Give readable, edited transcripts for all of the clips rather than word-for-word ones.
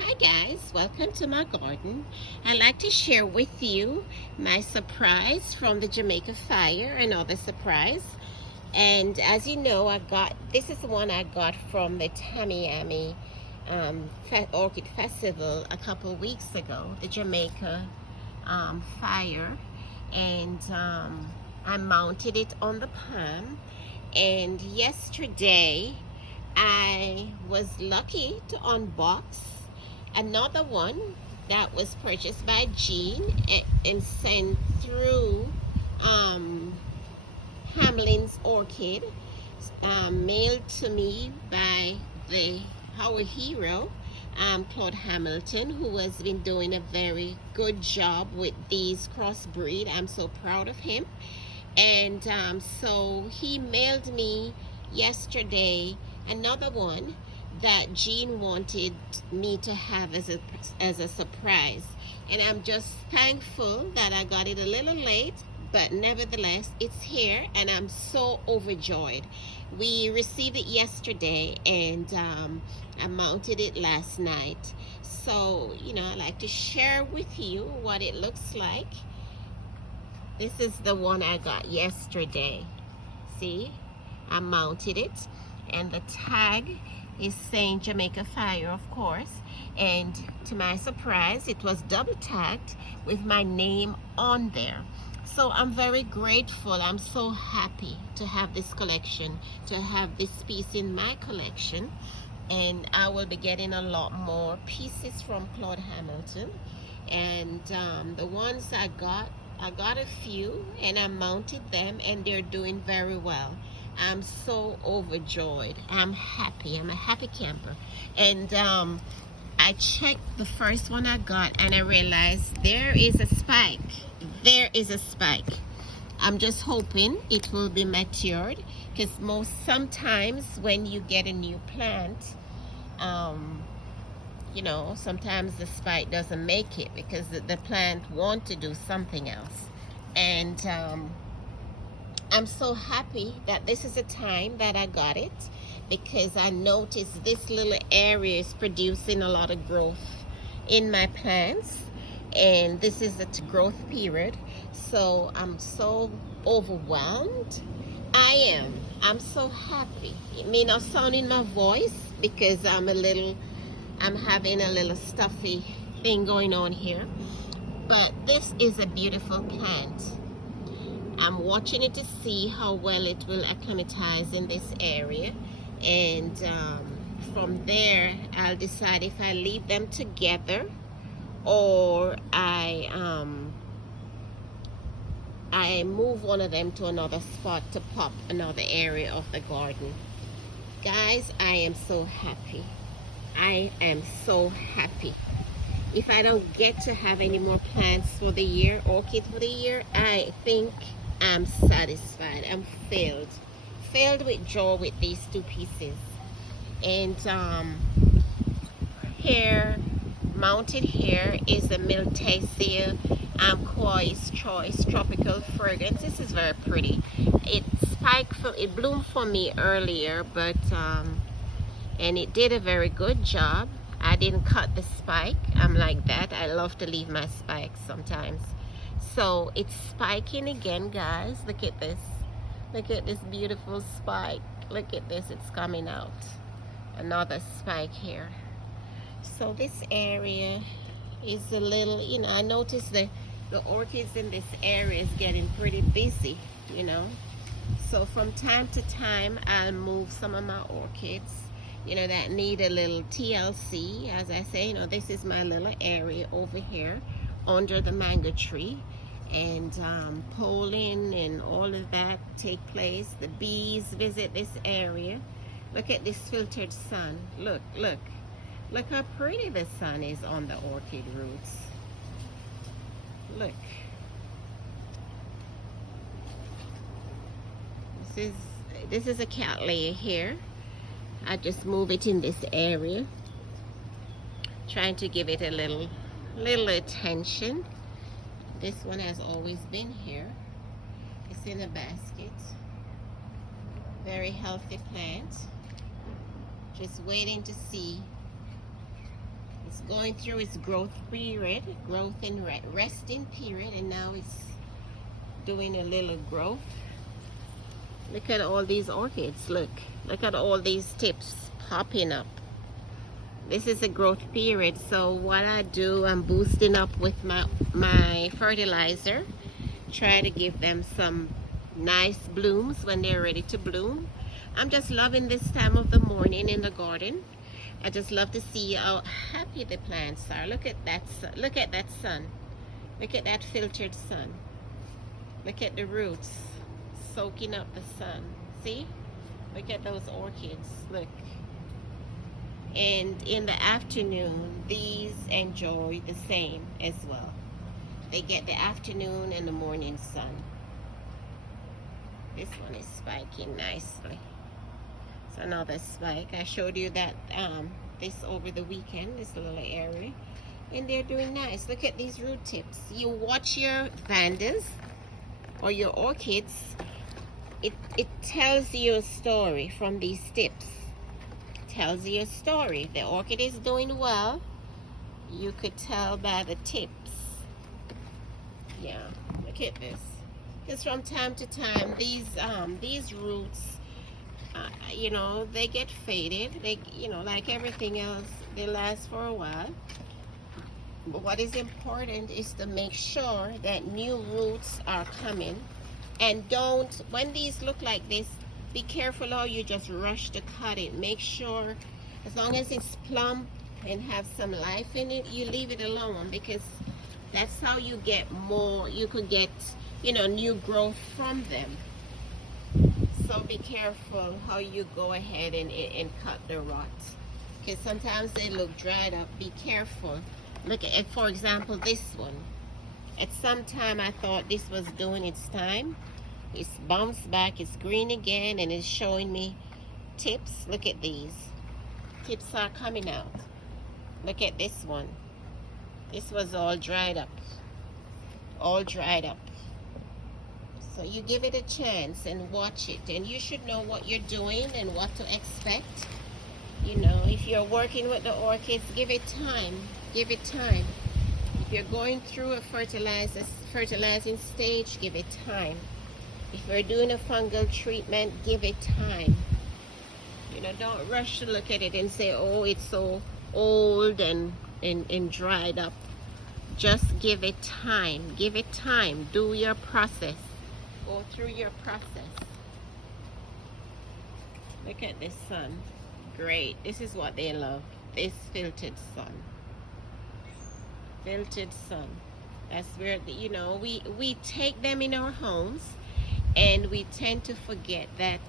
Hi guys, welcome to my garden. I'd like to share with you my surprise from the Jamaica Fire, another surprise. And as you know, this is the one I got from the Tamiami Orchid Festival a couple of weeks ago, the Jamaica Fire. And I mounted it on the palm. And yesterday, I was lucky to unbox another one that was purchased by Jean and sent through Hamlin's Orchid, mailed to me by our hero, Claude Hamilton, who has been doing a very good job with these crossbreed. I'm so proud of him. And so he mailed me yesterday another one that Jean wanted me to have as a surprise. And I'm just thankful that I got it a little late, but nevertheless, it's here and I'm so overjoyed. We received it yesterday and I mounted it last night. So, I like to share with you what it looks like. This is the one I got yesterday. See, I mounted it and the tag is saying Jamaica Fire, of course. And to my surprise, it was double tagged with my name on there. So I'm very grateful. I'm so happy to have this collection, to have this piece in my collection. And I will be getting a lot more pieces from Claude Hamilton. And the ones I got a few and I mounted them and they're doing very well. I'm so overjoyed. I'm happy. I'm a happy camper. And I checked the first one I got and I realized there is a spike. There is a spike. I'm just hoping it will be matured because sometimes when you get a new plant, sometimes the spike doesn't make it because the plant wants to do something else. And I'm so happy that this is the time that I got it because I noticed this little area is producing a lot of growth in my plants and this is the growth period. So I'm so overwhelmed. I'm so happy. It may not sound in my voice because I'm having a little stuffy thing going on here, but this is a beautiful plant. I'm watching it to see how well it will acclimatize in this area, and from there I'll decide if I leave them together or I move one of them to another spot to pop another area of the garden. Guys, I am so happy. I am so happy. If I don't get to have any more plants for the year, orchids for the year, I think I'm satisfied. I'm filled with joy with these two pieces. And here, mounted here is a Miltessia Koi's Choice Tropical Fragrance. This is very pretty. It bloomed for me earlier, but and it did a very good job. I didn't cut the spike. I'm like that. I love to leave my spikes sometimes. So it's spiking again, guys. Look at this. Look at this beautiful spike. Look at this. It's coming out. Another spike here. So this area is a little, I noticed the orchids in this area is getting pretty busy, So from time to time, I'll move some of my orchids that need a little TLC. As I say, this is my little area over here under the mango tree, and pollen and all of that take place. The bees visit this area. Look at this filtered sun. Look how pretty the sun is on the orchid roots. Look, this is a cattleya here. I just move it in this area, trying to give it a little attention. This one has always been here. It's in a basket. Very healthy plant. Just waiting to see the It's going through its growth period, growth and resting period, and now it's doing a little growth. Look at all these orchids. Look at all these tips popping up. This is a growth period, so what I do, I'm boosting up with my fertilizer. Try to give them some nice blooms when they're ready to bloom. I'm just loving this time of the morning in the garden. I just love to see how happy the plants are. Look at that sun. Look at that sun. Look at that filtered sun. Look at the roots soaking up the sun. See? Look at those orchids. Look. And in the afternoon, these enjoy the same as well. They get the afternoon and the morning sun. This one is spiking nicely. It's another spike. I showed you that this over the weekend, this little area. And they're doing nice. Look at these root tips. You watch your vandas or your orchids, it tells you a story from these tips. It tells you a story. If the orchid is doing well, you could tell by the tips. Yeah, look at this. Because from time to time, these roots, you know, they get faded. They, you know, like everything else, they last for a while. But what is important is to make sure that new roots are coming. And don't, when these look like this, be careful how you just rush to cut it. Make sure, as long as it's plump and have some life in it, you leave it alone, because that's how you get more, you could get, you know, new growth from them. So be careful how you go ahead and cut the rot, because sometimes they look dried up. Be careful. Look at, for example, this one. At some time I thought this was doing its time. It's bounced back, it's green again, and it's showing me tips. Look at these. Tips are coming out. Look at this one. This was all dried up. All dried up. So you give it a chance and watch it. And you should know what you're doing and what to expect. You know, if you're working with the orchids, give it time. Give it time. If you're going through a fertilizing stage, give it time. If you're doing a fungal treatment, give it time. You know, don't rush to look at it and say, oh, it's so old and dried up. Just give it time. Give it time. Do your process. Go through your process. Look at this sun. Great. This is what they love. This filtered sun. Filtered sun. That's where, you know, we take them in our homes, and we tend to forget that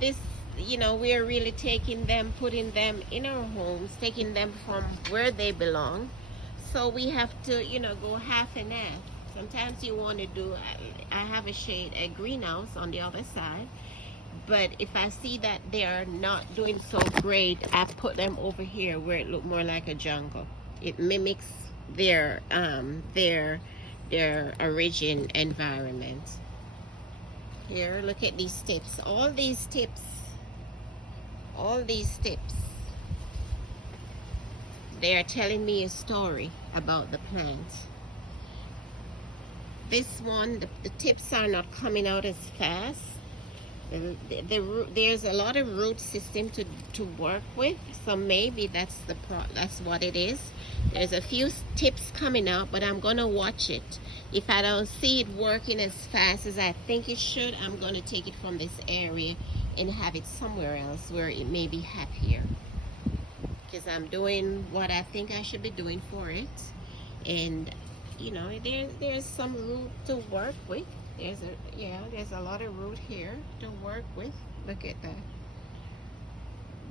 this, you know, we're really taking them, putting them in our homes, taking them from where they belong. So we have to, you know, go half and half. Sometimes you want to do, I have a greenhouse on the other side, but if I see that they are not doing so great, I put them over here where it look more like a jungle. It mimics their origin environment. Here, look at these tips. All these tips, they are telling me a story about the plant. This one, the tips are not coming out as fast. There's a lot of root system to work with, so maybe that's what it is. There's a few tips coming out, but I'm gonna watch it. If I don't see it working as fast as I think it should, I'm gonna take it from this area and have it somewhere else where it may be happier, because I'm doing what I think I should be doing for it. And you know, there's some root to work with. There's a lot of root here to work with. Look at that.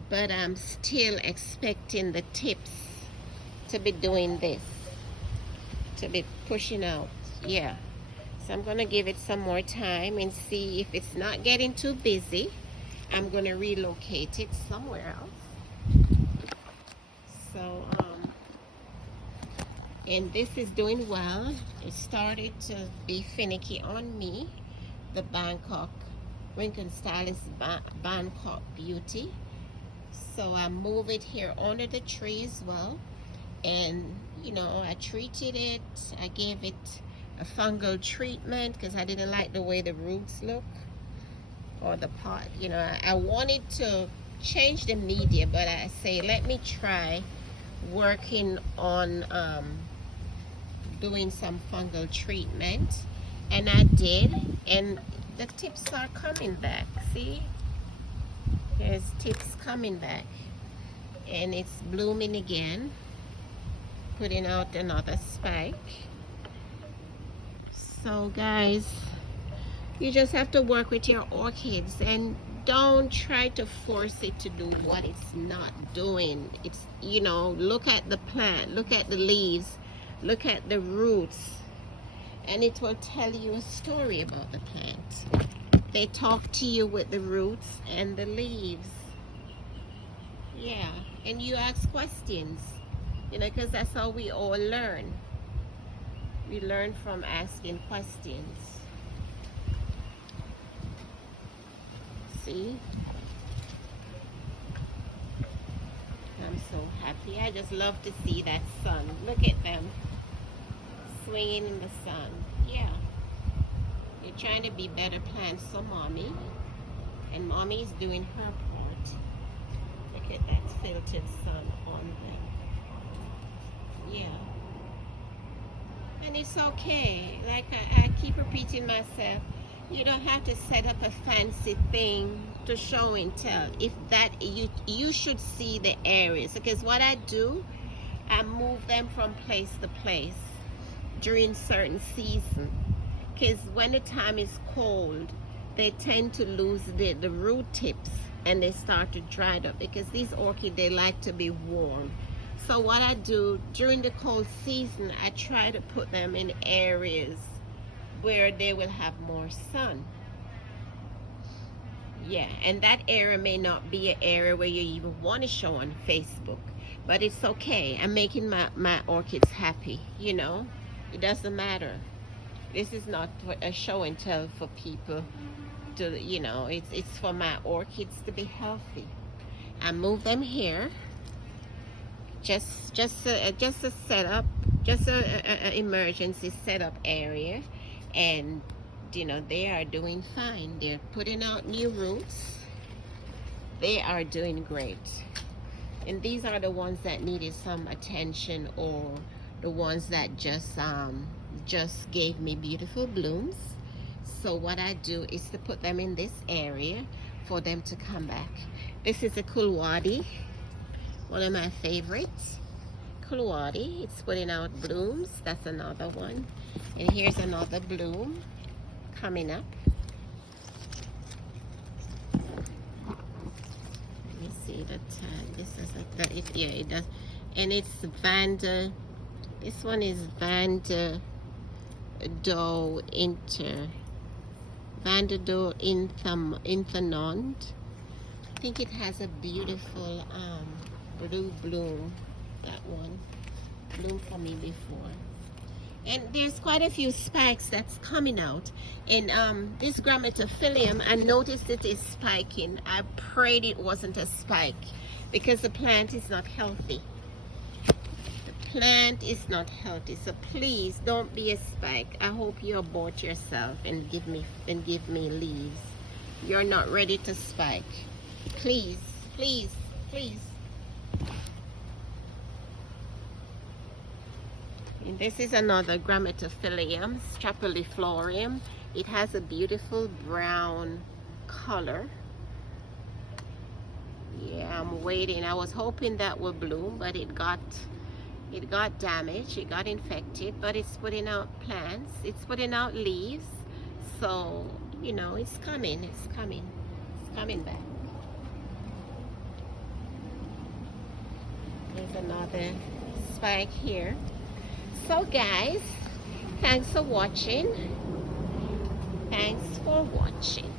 But I'm still expecting the tips to be doing this, to be pushing out. Yeah. So I'm gonna give it some more time and see if it's not getting too busy. I'm gonna relocate it somewhere else. So and this is doing well. It started to be finicky on me. The Bangkok Rincon Stylist Bangkok Beauty. So I move it here under the tree as well. And you know, I treated it. I gave it a fungal treatment because I didn't like the way the roots look or the pot. You know, I wanted to change the media, but I say let me try working on doing some fungal treatment, and I did, and the tips are coming back. See, there's tips coming back, and it's blooming again, putting out another spike. So guys, you just have to work with your orchids and don't try to force it to do what it's not doing. It's, you know, look at the plant, look at the leaves, look at the roots, and it will tell you a story about the plant. They talk to you with the roots and the leaves. Yeah, and you ask questions, you know, because that's how we all learn. We learn from asking questions. See? I'm so happy. I just love to see that sun. Look at them swinging in the sun. Yeah. They're trying to be better plants for mommy. And mommy's doing her part. Look at that filtered sun on them. Yeah. And it's okay. Like I keep repeating myself, you don't have to set up a fancy thing to show and tell. If that, you should see the areas, because what I do, I move them from place to place during certain season, because when the time is cold, they tend to lose the root tips and they start to dry up, because these orchids, they like to be warm. So what I do during the cold season, I try to put them in areas where they will have more sun. Yeah, and that area may not be an area where you even want to show on Facebook, but it's okay. I'm making my orchids happy, you know. It doesn't matter. This is not a show and tell for people to, you know, it's for my orchids to be healthy. I move them here. Just a setup, just a emergency setup area, and you know, they are doing fine. They're putting out new roots. They are doing great. And these are the ones that needed some attention, or the ones that just gave me beautiful blooms. So what I do is to put them in this area for them to come back. This is a Kulwadi, one of my favorites. Kulwadi, it's putting out blooms. That's another one. And here's another bloom coming up. Let me see the tag. This is yeah, it does. And it's Vanda. This one is Vanda Do Inthanon. I think it has a beautiful blue bloom. That one bloomed for me before. And there's quite a few spikes that's coming out. And this Grammatophyllum, I noticed it is spiking. I prayed it wasn't a spike, because the plant is not healthy. The plant is not healthy. So please don't be a spike. I hope you abort yourself and give me leaves. You're not ready to spike. Please, please, please. And this is another Grammatophyllum, Strapuliflorium. It has a beautiful brown color. Yeah, I'm waiting. I was hoping that would bloom, but it got damaged. It got infected, but it's putting out plants. It's putting out leaves. So, you know, it's coming. It's coming. It's coming back. There's another spike here. So guys, thanks for watching. Thanks for watching.